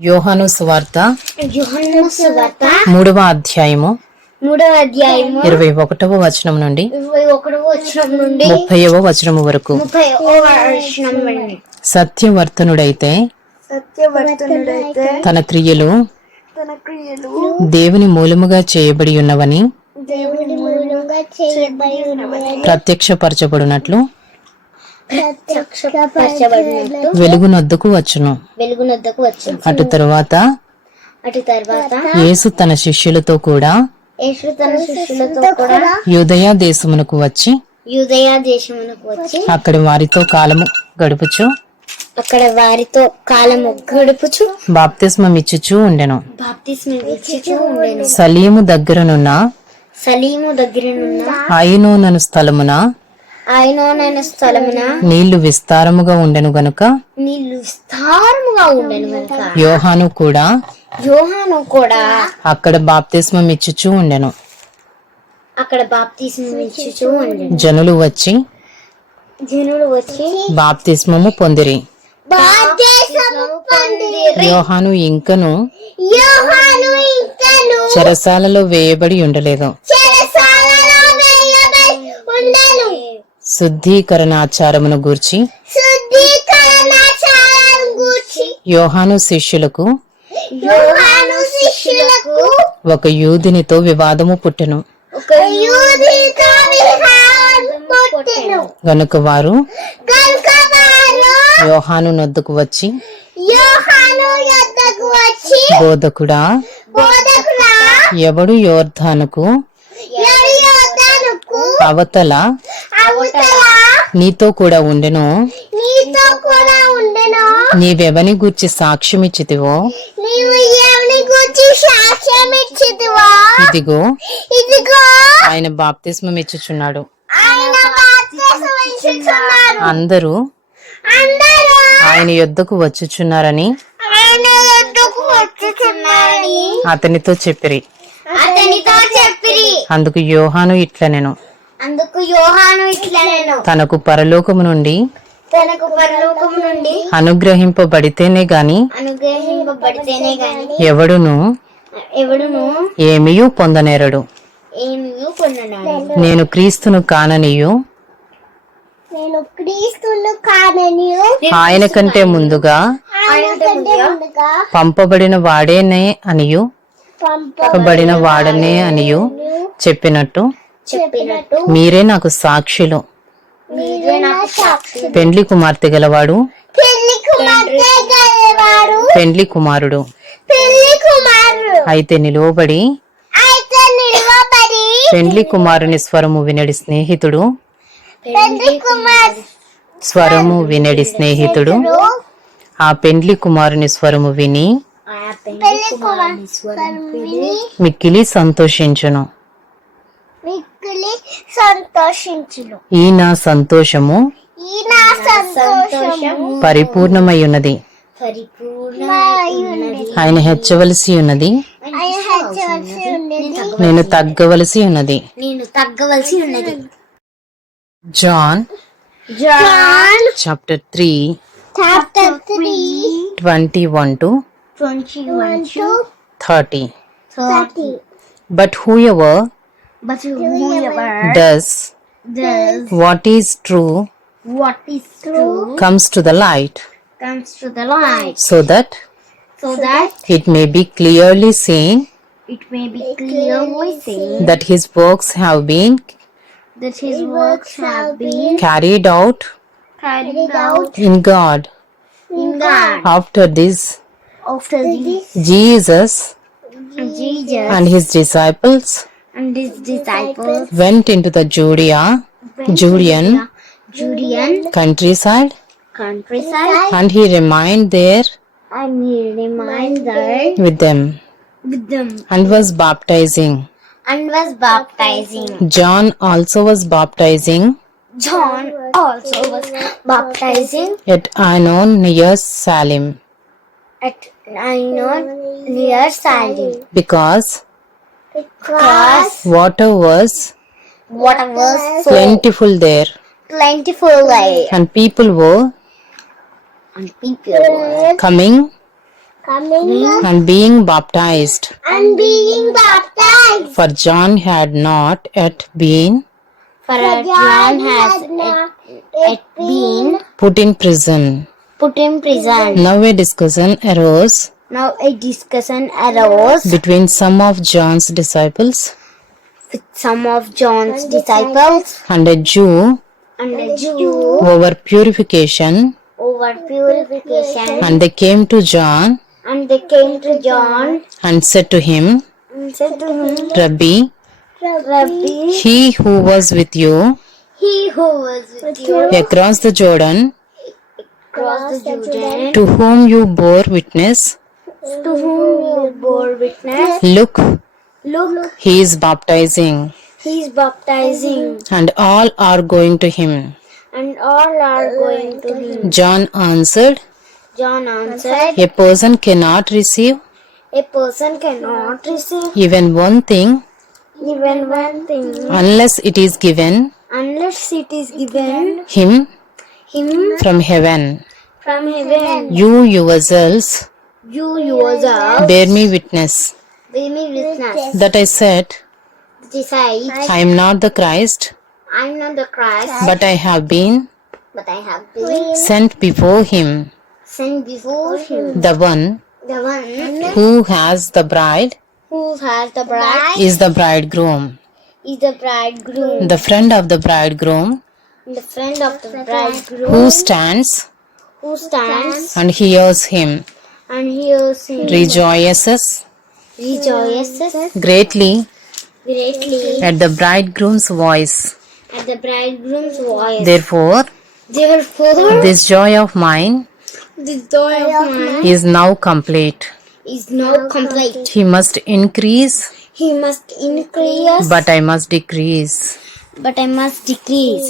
యోహాను సువార్త మూడవ అధ్యాయము మూడవ అధ్యాయము ఇరవై ఒకటవ వచనం నుండి ముప్పైవ వచనము వరకు. సత్యవర్తనుడైతే సత్యవర్తనుడైతే తన క్రియలు తన క్రియలు దేవుని మూలముగా చేయబడి ఉన్నవని దేవుని మూలంగా చేయబడి ఉన్నవని ప్రత్యక్షపరచబడినట్లు ప్రత్యక్షపరచబడినట్టు వెలుగునొద్దకు వచ్చును. వెలుగునొద్దకు వచ్చింది అటు తరువాత అటు తర్వాత యేసు తన శిష్యులతో కూడా యేసు తన శిష్యులతో కూడా యూదయ దేశమునకు వచ్చి యూదయ దేశమునకు వచ్చి అక్కడి వారితో కాలము గడుపుచు అక్కడ వారితో కాలము గడుపుచు బాప్తిస్మమిచ్చుచూ ఉండెను. బాప్తిస్మ ఇచ్చుచూ ఉండెను. సలీము దగ్గరనున్న సలీము దగ్గరనున్న ఐనోనను స్థలమున ఆయనోనైన స్థలమున నీళ్ళు విస్తారముగా ఉండెను గనుక? నీళ్ళు విస్తారముగా ఉండెను కనుక యోహాను కూడా యోహాను కూడా అక్కడ బాప్తిస్మం ఇచ్చుచూ ఉండెను. అక్కడ బాప్తిస్మ ఇచ్చుచూ ఉండెను. జనులు వచ్చి జనులు వచ్చి బాప్తిస్మము పొందిరి. బాప్తిస్మము పొందిరి. యోహాను ఇంకను యోహాను ఇంకను చెరసాలలో వేయబడి ఉండలేదు చెరసాలలో వేయబడి ఉండెను శుద్ధీకరణాచారమును గూర్చి యోహాను శిష్యులకు ఒక యూదునితో వివాదము పుట్టెను. గనుక వారు యోహాను నొద్దకు వచ్చి బోధకుడా ఎవడు యోర్ధానుకు అవతల నీతో కూడా ఉండెను. నీవెవని గూర్చి సాక్ష్యం ఇచ్చితివా? ఇదిగో. ఇదిగో. ఆయన బాప్తిస్మం ఇచ్చుచున్నాడు. అందరూ ఆయన యొద్దకు వచ్చుచున్నారని అతనితో చెప్పిరి. అందుకు యోహాను ఇట్లనెను. అందుకు యోహాను ఇట్లా తనకు పరలోకము నుండి తనకు పరలోకము నుండి అనుగ్రహింపబడితేనే గాని అనుగ్రహింపబడితేనే గాని ఎవడును? ఎవడును? ఏమీయూ పొందనేరడు. ఏమి పొందనాడు నేను క్రీస్తును కాననియు? నేను క్రీస్తును కానని ఆయన కంటే ముందుగా ఆయన కంటే ముందుగా పంపబడిన వాడేనే అనియు? పంపబడిన వాడనే అనియు? చెప్పినట్టు చెప్పినట్టు మీరే నాకు సాక్షులు. పెండ్లి కుమార్తె గలవాడు. పెండ్లి కుమారుడు. అయితే నిలువబడి పెండ్లి కుమారుని స్వరము వినడి స్నేహితుడు. స్వరము వినడి స్నేహితుడు. ఆ పెండ్లి కుమారుని స్వరము విని మిక్కిలి సంతోషించును. మిక్కిలి సంతోషించును. ఈ నా సంతోషము ఈ నా సంతోషము పరిపూర్ణమై ఉన్నది పరిపూర్ణమైనది ఆయన హెచ్చవలసి ఉన్నది ఆయన హెచ్చవలసి ఉన్నది నేను తగ్గవలసి ఉన్నది నేను తగ్గవలసి ఉన్నది John John chapter three chapter three twenty one two twenty one two thirty. Thirty. But whoever But whoever does, does. What is true, what is true, comes to the light, comes to the light, so that, so that it may be clearly seen, it may be clearly seen. that his works have been, that his works have been carried out, carried out in God. In God. After this, after this, Jesus, Jesus and his disciples and his disciples went into the Judea, Judean Judean countryside, countryside, and he remained there and he remained there with them with them and was baptizing. and was baptizing. John also was baptizing John also was baptizing at Anon near Salim at Ainon near Salim because because water was water was plentiful there plentiful there and people were and people were coming and being baptized. and being baptized. For John had not yet been For John has yet, yet been put in prison. put in prison. Now a discussion arose Now a discussion arose between some of John's disciples. with some of John's disciples. And a Jew. And a Jew. Over purification, over purification. and they came to John. And they came to John. And said to him, and said to him, Rabbi, Rabbi, he who was with you he who was with you across the Jordan, across the Jordan, to whom you bore witness, to whom you bore witness, look, look, he is baptizing, he is baptizing, and all are going to him. and all are going to him. John answered, John answered, A person cannot receive A person cannot receive even one thing even one thing unless it is given unless it is given him him from heaven. from heaven. You yourselves You yourself bear me witness bear me witness. that I said, Decide, I am not the Christ, I am not the Christ, but I have been but I have been sent before him. sent before him. The one The one who has the bride who has the bride is the bridegroom. is the bridegroom. The friend of the bridegroom The friend of the bridegroom who stands who stands and hears him and hears him rejoices rejoices greatly greatly at the bridegroom's voice. at the bridegroom's voice. Therefore, Therefore, this joy of mine the joy of man is now complete. is now complete. He must increase, He must increase, but I must decrease. but I must decrease.